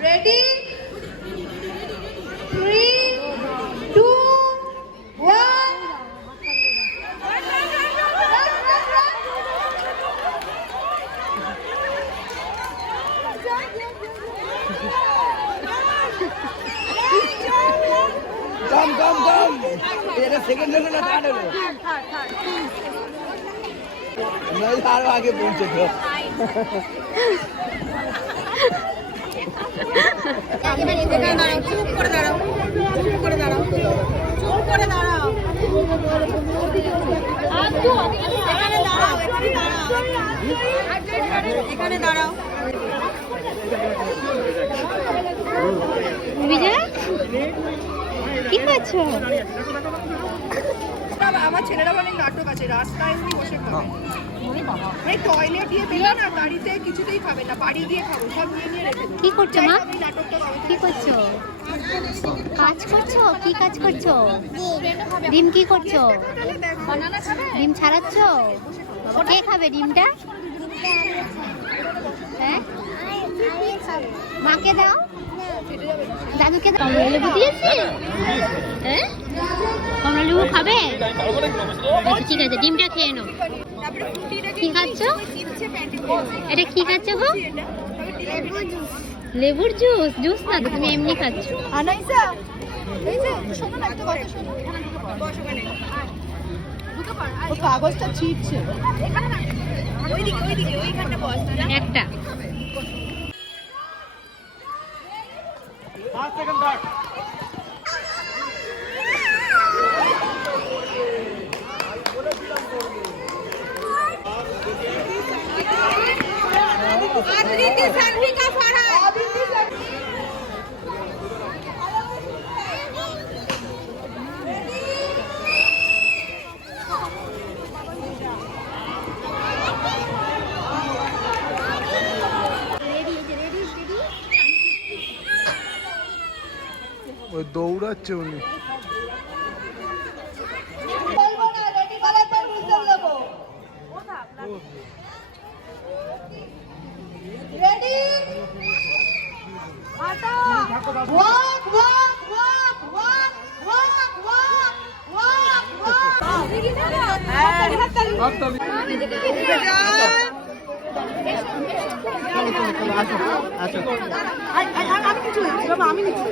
Ready? 3, 2, 1. কম এটা second হলো না থার্ড হলো নয় আরো আগে পৌঁছে তো চুপ করে দাঁড়াও এখানে দাঁড়াও বিজয়া কি করছো? আমার ছেলেরা অনেক নাটক আছে, রাস্তায় উনি বসে খাবেন, মানে টয়লেট দিয়ে দিলে না গাড়িতে কিছুতেই খাবেন না, বাড়ি গিয়ে খাবো, সব নিয়ে রেখে দেবো। কি করছো মা? আমি নাটকটা কি করছো? কাজ করছো? কি কাজ করছো? ডিম কি করছো? ডিম ছাড়াচ্ছ? কে খাবে ডিমটা? হ্যাঁ, মাকে দাও, দাদুকে দাও। কমলা লেবু দিয়েছি? হ্যাঁ, কমলা লেবু খাবে? আচ্ছা ঠিক আছে, ডিমটা খেয়ে নাও। কি খাচ্ছ? এটা কি খাচ্ছ গো? লেবুর জুস? জুস না তো, তুমি এমনি খাচ্ছ। আনাইসা এই যে শোনো না, একটা কথা শোনো, ও কাগজটা ছিটছে, ওইখানটা বস একটা ওই দৌড়াচ্ছে উনি। আমি কিছু আমি নিচ্ছি।